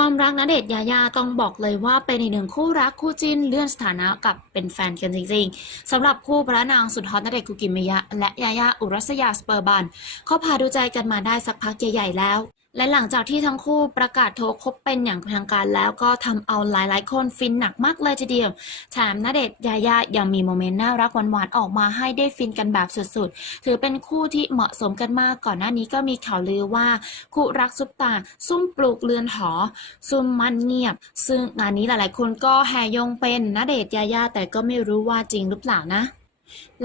ความรักณเดชยายาต้องบอกเลยว่าเป็นอีกหนึ่งคู่รักคู่จิ้นเลื่อนสถานะกับเป็นแฟนกันจริงๆสำหรับคู่พระนางสุดฮอตณเดชคุกิมิยะ และยายาอุรัสยาสเปอร์บันเขาพาดูใจกันมาได้สักพักใหญ่ๆแล้ว และหลังจากที่ทั้งคู่ประกาศโทรคบเป็นอย่างเป็นทางการแล้วก็ทำเอาหลายๆ คนฟินหนักมากเลยทีเดียวแถมณเดชน์ยายายังมีโมเมนต์น่ารักหวานๆออกมาให้ได้ฟินกันแบบสุดๆ ถือเป็นคู่ที่เหมาะสมกันมากก่อนหน้านี้ก็มีข่าวลือว่า คู่รักซุปตา ซุ่มปลูกเรือนหอ ซุ่มมันเงียบ ซึ่งงานนี้หลายๆ คนก็แห่ยงเป็นณเดชน์ยายาแต่ก็ไม่รู้ว่าจริงหรือเปล่านะ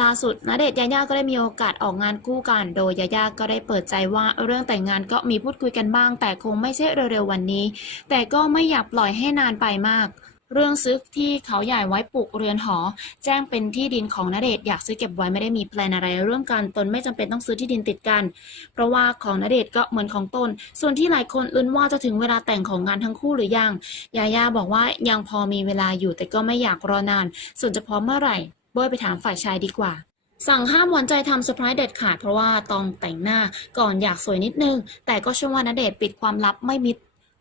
ล่าสุดณเดชน์ยายาก็ได้มีโอกาสออกงานคู่กัน โดยยายาก็ได้เปิดใจว่าเรื่องแต่งงานก็มีพูดคุยกันบ้าง แต่คงไม่ใช่เร็วๆวันนี้ แต่ก็ไม่อยากปล่อยให้นานไปมาก เรื่องซื้อที่เขาใหญ่ไว้ปลูกเรือนหอ แจ้งเป็นที่ดินของณเดชน์อยากซื้อเก็บไว้ไม่ได้มีแพลนอะไรเรื่องกันตนไม่จำเป็นต้องซื้อที่ดินติดกัน เพราะว่าของณเดชน์ก็เหมือนของตน ส่วนที่หลายคนลุ้นว่าจะถึงเวลาแต่งของงานทั้งคู่หรือยังยาย่าบอกว่ายังพอมีเวลาอยู่แต่ก็ไม่อยากรอนาน ส่วนจะพร้อมเมื่อไหร่ โบยไปถามฝ่ายชายดีกว่า สั่งห้ามหวานใจทำเซอร์ไพรส์เด็ดขาดเพราะว่าต้องแต่งหน้าก่อนอยากสวยนิดนึง แต่ก็เชื่อว่าณเดชปิดความลับไม่มิด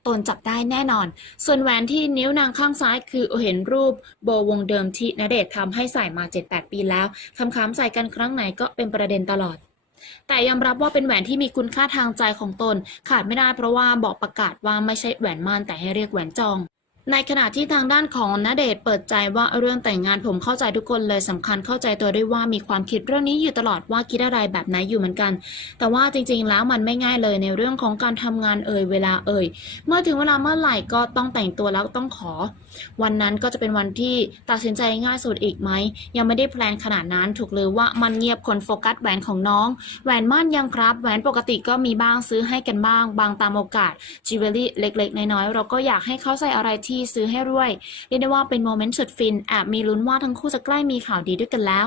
ตนจับได้แน่นอน ส่วนแหวนที่นิ้วนางข้างซ้ายคือเห็นรูปโบวงเดิมที่ณเดชทำให้ใส่มา 7-8 ปีแล้วคำๆใส่กันครั้งไหนก็เป็นประเด็นตลอด แต่ยอมรับว่าเป็นแหวนที่มีคุณค่าทางใจของตน ขาดไม่ได้เพราะว่าบอกประกาศว่าไม่ใช่แหวนมั่นแต่ให้เรียกแหวนจอง ในขณะที่ทางด้านของณเดชเปิดใจว่าเรื่องแต่งงานผมเข้าใจทุกคนเลยสำคัญเข้าใจตัวด้วยว่ามีความคิดเรื่องนี้อยู่ตลอดว่าคิดอะไรแบบไหนอยู่เหมือนกัน แต่ว่าจริงๆแล้วมันไม่ง่ายเลยในเรื่องของการทำงานเอ่ยเวลาเอ่ยเมื่อถึงเวลาเมื่อไหร่ก็ต้องแต่งตัวแล้วต้องขอ วันนั้นก็จะเป็นวันที่ตัดสินใจง่ายสุดอีกไหมยังไม่ได้แพลนขนาดนั้นถูกเลยว่ามันเงียบคนโฟกัสแหวนของน้องแหวนมั่นยังครับแหวนปกติก็มีบ้างซื้อให้กันบ้าง บางตามโอกาสจิวเวลรี่เล็ก ๆ น้อยๆเราก็อยากให้เขาใส่อะไรที่ซื้อให้ด้วยเรียกได้ว่าเป็นโมเมนต์สุดฟินแอบมีลุ้นว่าทั้งคู่จะใกล้มีข่าวดีด้วยกันแล้ว